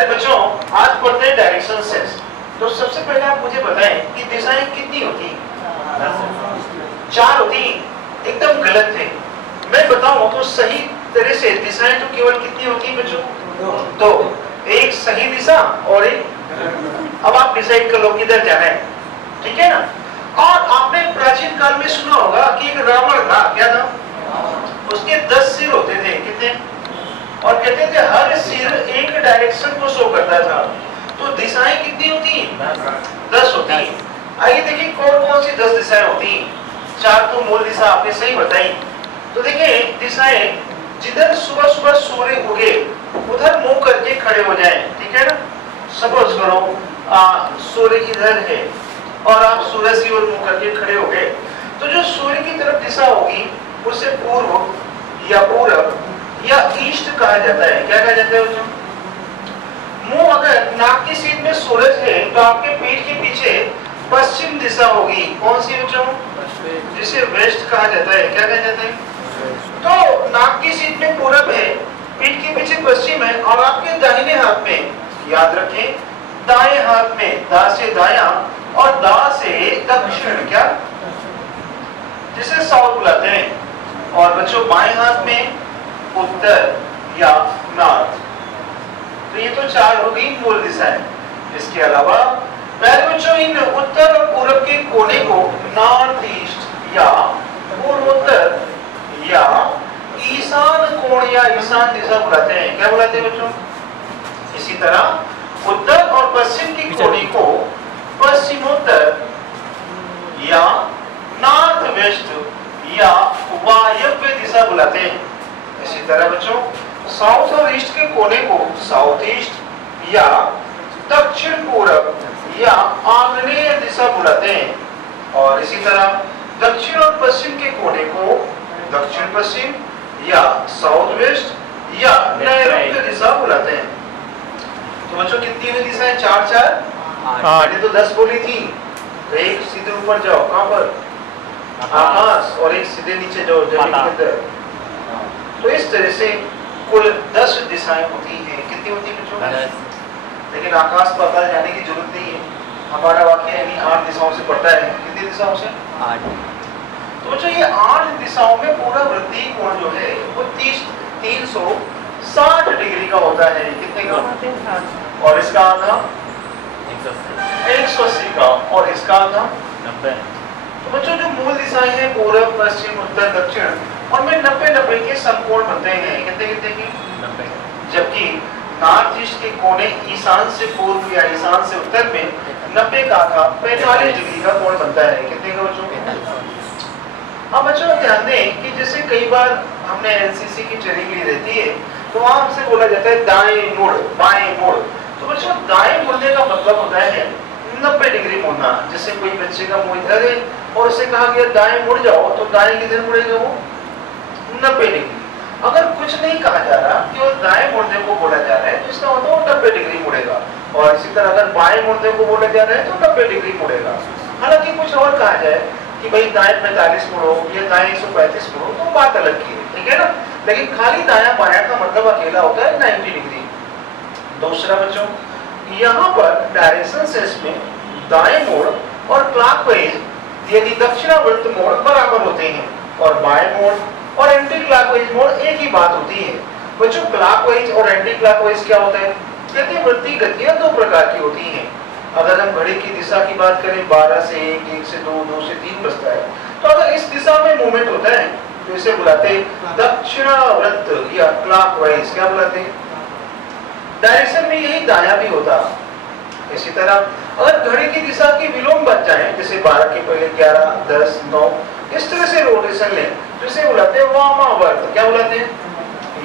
प्यारे बच्चों, आज पढ़ते हैं डायरेक्शन सेंस। तो सबसे पहले आप मुझे बताएं कि दिशाएं कितनी होती हैं? 4 होती हैं। एकदम गलत है। मैं बताऊं तो सही तरह से दिशाएं तो केवल कितनी होती हैं बच्चों? 2। एक सही दिशा और एक। अब आप डिसाइड कर लो किधर जाना है, ठीक है ना? और आपने प्राचीन काल में सुना होगा कि एक रावण था। क्या था? उसके 10 सिर होते थे। कितने? और कहते थे हर सिर एक डायरेक्शन को शो करता था। तो दिशाएं कितनी होती हैं? 10 होती हैं। आइए देखिए कौन कौन सी 10 दिशाएं होती हैं। 4 तो मूल दिशा आपने सही बताई। तो देखिए दिशाएं, जिधर सुबह सुबह सूर्य उगे उधर मुंह करके खड़े हो जाएं, ठीक है ना? सपोज करो सूर्य इधर है और आप सूरज की ओर मुंह करके खड़े हो गए, तो जो सूर्य की तरफ दिशा होगी उसे पूर्व या पूरब या ईस्ट कहा जाता है। क्या कहा जाता है बच्चों? मुंह अगर नाक की सीध में सूरज है तो आपके पीठ के पीछे पश्चिम दिशा होगी। कौन सी बच्चों? जिसे वेस्ट कहा जाता है। क्या कहा जाता है? तो नाक की सीध में पूरब है, पीठ के पीछे पश्चिम है, और आपके दाहिने हाथ में, याद रखें, दाएं हाथ में दा से दाया और दा से दक्षिण, क्या जिसे साउथ बुलाते हैं। और बच्चों बाएं हाथ में उत्तर या नॉर्थ। तो ये तो 4 हो गई मूल दिशाएं। इसके अलावा पहले बच्चों इन उत्तर और पूरब के कोने को नॉर्थ ईस्ट या पूर्वोत्तर या ईशान कोण या ईशान दिशा बुलाते हैं। क्या बुलाते हैं बच्चों? इसी तरह उत्तर और पश्चिम के कोने को पश्चिमोत्तर या नॉर्थ वेस्ट या वायव्य दिशा बुलाते हैं। इसी तरह बच्चों साउथ और ईस्ट के कोने को साउथ ईस्ट या दक्षिण पूरब या आग्नेय दिशा बुलाते हैं। और इसी तरह दक्षिण और पश्चिम के कोने को दक्षिण पश्चिम या साउथ वेस्ट या नैऋत्य दिशा बुलाते हैं। तो बच्चों कितनी हुई दिशाएं? 4 मैंने तो 10 बोली थी। तो एक सीधे ऊपर जाओ, कहां पर? आकाश। और एक सीधे नीचे जाओ, जमीन के अंदर। तो इस तरह से कुल 10 दिशाएं होती हैं। कितनी होती है बच्चों? लेकिन आकाश पाताल जाने की जरूरत नहीं है। हमारा वाक्य यानी 8 दिशाओं से पड़ता है। कितनी दिशाओं से? 8। तो बच्चों ये 8 दिशाओं में पूरा वृत्तीय कोण जो है वो 360 डिग्री का होता है। कितने का? और इसका आधा 180 का, और इसका आधा 90। तो बच्चों जो मूल दिशाएं हैं पूर्व पश्चिम उत्तर दक्षिण, उनमें 90-90 के समकोण बनते हैं। कितने कितने की? 90। जबकि नॉर्थ ईस्ट के कोने ईशान से पूर्व या ईशान से उत्तर में 90 का आधा 45 डिग्री का कोण बनता है। कितने का बच्चों? अब बच्चों ध्यान दें कि जैसे कई बार हमने एनसीसी की ट्रेनिंग ली रहती है तो वहां हमसे बोला जाता है दाएं मुड़ बाएं मुड़। तो बच्चों दाएं मुड़ने का मतलब होता है 90 डिग्री मुड़ना। जैसे कोई बच्चे का मुंह इधर है और उसे कहा गया दाएं मुड़ जाओ, तो दाएं किधर मुड़ेगा? वो 90 डिग्री। अगर कुछ नहीं कहा जा रहा, केवल दाएं मुड़ने को बोला जा रहा है, तो इसका मतलब वो 90 डिग्री मुड़ेगा। और इसी तरह अगर बाएं मुड़ने को बोला जा रहा है तो 90 डिग्री मुड़ेगा। हालांकि कुछ और कहा जाए कि भाई दाएं 45 मुड़ो या दाएं 135 मुड़ो, तो बात अलग की है, ठीक है ना? लेकिन खाली दाया बाया का मतलब अकेला होता है 90 डिग्री। दूसरा बच्चों यहाँ पर डायरेक्शन सेंस में दाएं मोड़ और क्लॉकवाइज यानी दक्षिणावर्त मोड़ बराबर होते हैं, और बाएं मोड़ और एंटी क्लॉकवाइज मोड़ एक ही बात होती है। बच्चों क्लॉकवाइज और एंटी क्लॉकवाइज क्या होता है? कहते वृत्तीय गतियां 2 प्रकार की होती हैं। अगर हम घड़ी की दिशा की बात करें 12 से 1, 1 से 2, 2 से 3 बजता है, तो अगर इस दिशा में मूवमेंट होता है तो इसे बुलाते हैं दक्षिणावर्त या क्लॉकवाइज। क्या बुलाते हैं? डायरेक्शन में यही दाया भी होता। इसी तरह अगर घड़ी की दिशा की विलोम बच जाए, जैसे 12 के पहले 11, 10, 9, इस तरह से रोटेशन लें, तो इसे बुलाते हैं वामावर्त। क्या बुलाते हैं?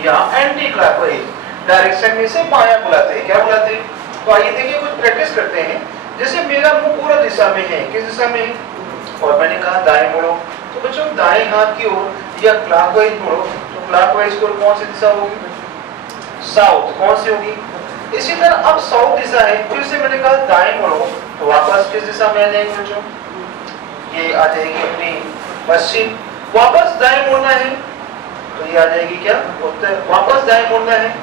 या एंटी क्लॉकवाइज। डायरेक्शन में से बायां बुलाते हैं। क्या बुलाते हैं? तो आइए देखिए कुछ प्रैक्टिस करते हैं। जैसे मेरा मुंह पूरा दिशा में है, किस दिशा में है? और मैंने कहा दाएं मुड़ो, तो बच्चों दाएं हाथ की ओर या क्लॉकवाइज मुड़ो, तो क्लॉकवाइज की ओर कौन सी दिशा होगी? साउथ। कौन सी होगी? इसी तरह अब साउथ दिशा है, फिर से मैंने कहा दाएं मुड़ो, तो वापस किस दिशा में आ जाएंगे बच्चों? ये आ जाएगी अपनी पश्चिम। वापस दाएं मुड़ना है तो ये आ जाएगी क्या? उत्तर। वापस दाएं मुड़ना है,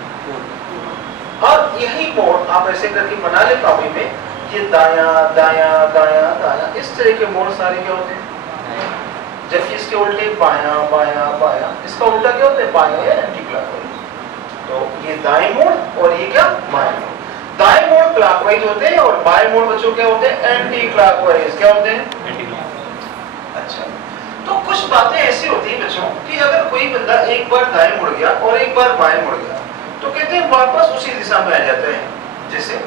और यही मोड़ आप ऐसे करके बना ले कॉपी में, ये दाया दाया दाया दाया, इस तरह के मोड़ सारे क्या होते हैं, जबकि इसके उल्टे बाया बाया बाया, इसका उल्टा क्या होता है, बाया या एंटी क्लॉकवाइज। तो ये दाएं मोड़ और ये क्या, बाएं मोड़। दाएं मोड़ क्लॉकवाइज होते हैं और बाएं मोड़ बच्चों क्या होते हैं, एंटी क्लॉकवाइज। क्या होते हैं, एंटी क्लॉकवाइज। अच्छा, तो कुछ बातें ऐसी होती हैं बच्चों कि अगर कोई बंदा एक बार दाएं मुड़ गया और एक बार बाएं मुड़ गया तो कहते हैं वापस उसी दिशा में आ जाते हैं। जैसे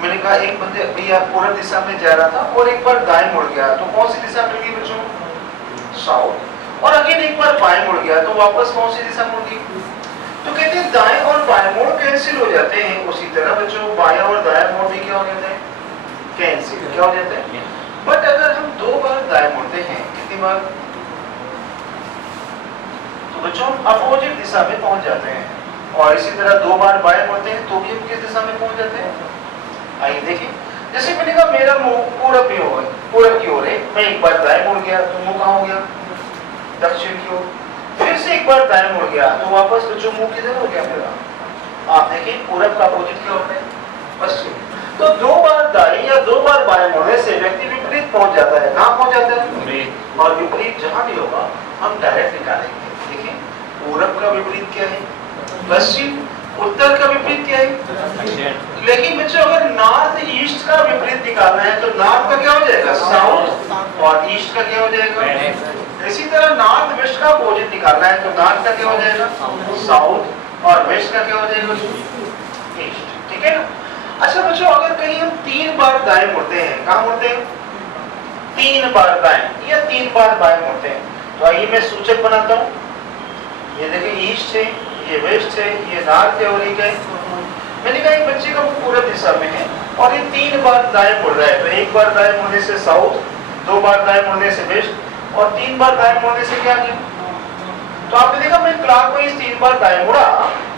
मैंने कहा एक बंदे भैया पूर्व दिशा में जा रहा था और एक बार दाएं मुड़ गया, तो कौन सी दिशा मिल गई बच्चों, साउथ। और अगेन एक बार बाएं मुड़ गया तो वापस कौन सी दिशा मुड़ गई। तो कहते हैं दाएं और बाएं मोड़ कैंसिल हो जाते हैं। उसी तरह बच्चों बाएं और दाएं मोड़ भी क्या हो जाते हैं, कैंसिल। क्या हो जाते हैं। बट अगर हम 2 बार दाएं मुड़ते हैं, कितनी बार, तो बच्चों हम अपोजिट दिशा में पहुंच जाते हैं। और इसी तरह 2 बार बाएं मुड़ते हैं तो भी हम किस दिशा में पहुंच जाते हैं। आइए देखिए, जैसे मैंने कहा मेरा मुंह पूरब की ओर है, मैं एक बार दाएं मुड़ गया तो मुंह कहाँ हो गया, दक्षिण की ओर। फिर से एक बार दाएं मुड़ गया तो वापस बच्चों मुंह किधर हो गया मेरा, आप देखिए पूरब का अपोजिट क्या होता है, पश्चिम। तो 2 बार दाएं या 2 बार बाएं मुड़ने से व्यक्ति विपरीत पहुंच जाता है। कहाँ पहुंच जाता है, और विपरीत जहां भी होगा हम डायरेक्ट निकालेंगे। देखिए पूरब का विपरीत क्या है, पश्चिम। उत्तर का विपरीत क्या है, लेकिन बच्चों अगर नॉर्थ ईस्ट का विपरीत निकालना है तो नॉर्थ का क्या हो जाएगा, साउथ, और ईस्ट का क्या हो जाएगा। इसी तरह नॉर्थ वेस्ट का अपोजिट निकालना है तो नॉर्थ का क्या हो जाएगा, साउथ, और वेस्ट का क्या हो जाएगा, ईस्ट। ठीक है ना। अच्छा बच्चों अगर कहीं हम 3 बार दाएं मुड़ते हैं, कहाँ मुड़ते हैं, 3 बार दाएं या 3 बार बाएं मुड़ते हैं, तो आइए मैं सूचक बनाता हूँ। ये देखिए ईस्ट है, ये वेस्ट है, ये नॉर्थ है और ये क्या है। मैंने कहा एक बच्चे का पूरब दिशा में है और ये 3 बार दाएं मुड़ रहा है, तो एक बार दाएं मुड़ने से साउथ, 2 बार दाएं मुड़ने से वेस्ट, और 3 बार दाएं मुड़ने से क्या किया। तो आपने देखा मैं क्लॉकवाइज 3 बार दाएं मुड़ा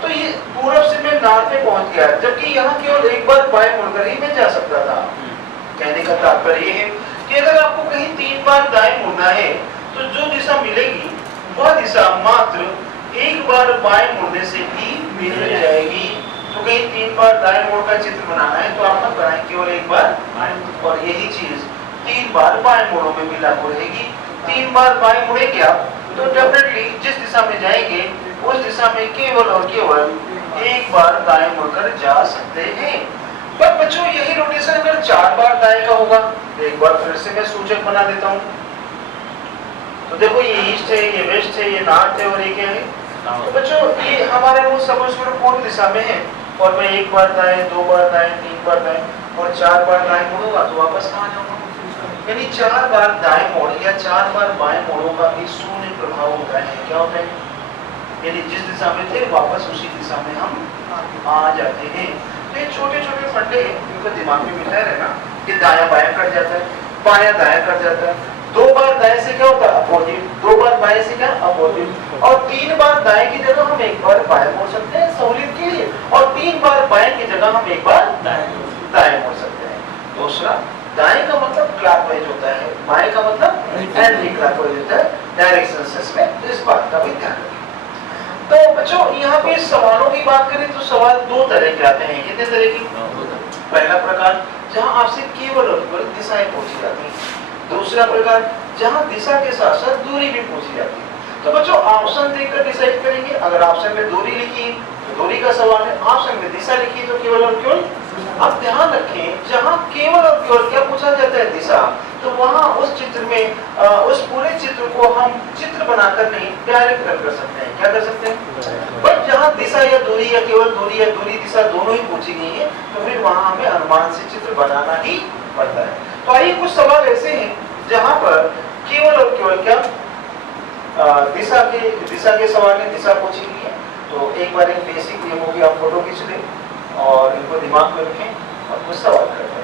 तो ये पूरब से मैं नॉर्थ में पहुंच गया, जबकि यहाँ केवल एक बार बाएं मुड़कर ही मैं जा सकता था। कहने का तात्पर्य ये है कि अगर आपको कहीं 3 बार दाएं मुड़ना है तो जो दिशा मिलेगी वह दिशा मात्र एक बार बाएं मुड़ने से भी मिल जाएगी। तो कहीं 3 बार दाएं मोड़ का चित्र बनाना है तो आप मत बनाएं केवल एक बार, और यही चीज 3 बार बाएं मोड़ों में भी लागू रहेगी। 3 बार बाएं मुड़ेंगे आप तो डेफिनेटली जिस दिशा में जाएंगे उस दिशा में केवल और केवल एक बार दाएं मुड़कर जा सकते हैं। पर बच्चों यही रोटेशन अगर 4 बार दाएं का होगा, एक बार फिर से मैं सूचक बना देता हूँ। तो देखो ये ईस्ट है, ये वेस्ट है, ये नॉर्थ है और ये क्या है। तो बच्चों ये हमारे वो सबसे पूर्व दिशा में है और मैं एक बार दाएं, 2 बार दाएं, 3 बार दाएं और 4 बार दाएं मुड़ूंगा तो वापस कहाँ जाऊंगा। यानी 4 बार दाएं मोड़ या 4 बार बाएं मोड़ों का भी शून्य प्रभाव होता है। क्या होता है, यानी जिस दिशा में थे वापस उसी दिशा में हम आ जाते हैं। तो ये छोटे छोटे फंडे इनको दिमाग में बिठाए रहना कि दाया बाया कट जाता है, बाया दाया कट जाता है। 2 बार दाएं से क्या होता है, अपोजिट। 2 बार बाएं से क्या, अपोजिट। और 3 बार दाएं की जगह हम एक बार बाएं मोड़ सकते हैं सहूलियत के लिए, और 3 बार बाएं की जगह हम एक बार दाएं मोड़ सकते हैं। दूसरा, दाएं का मतलब क्लॉकवाइज होता है, बाएं का मतलब एंटी क्लॉकवाइज होता है डायरेक्शन सेंस में। तो इस बात का भी ध्यान रखें। तो बच्चों यहाँ पे सवालों की बात करें तो सवाल 2 तरह के आते हैं। कितने तरह की, पहला प्रकार जहाँ आपसे केवल और केवल दिशाएं पूछी जाती हैं। दूसरा प्रकार जहां दिशा के साथ साथ दूरी भी पूछी जाती है। तो बच्चों ऑप्शन देखकर डिसाइड करेंगे। अगर ऑप्शन में दूरी लिखी तो दूरी का सवाल है, ऑप्शन में दिशा लिखी तो केवल और केवल। अब ध्यान रखें जहां केवल और केवल क्या पूछा जाता है, दिशा, तो वहां उस चित्र में उस पूरे चित्र को हम चित्र बनाकर नहीं डायरेक्ट कर सकते हैं। क्या कर सकते हैं, बट जहां दिशा या दूरी या केवल दूरी या दूरी दिशा दोनों ही पूछी गई है तो फिर वहां हमें अनुमान से चित्र बनाना ही पड़ता है। तो आइए कुछ सवाल ऐसे हैं जहां पर केवल और केवल क्या दिशा के सवाल है, दिशा पूछी गई है। तो एक बार एक बेसिक नियमों की आप फोटो खींच लें और इनको दिमाग में रखें और कुछ सवाल करें।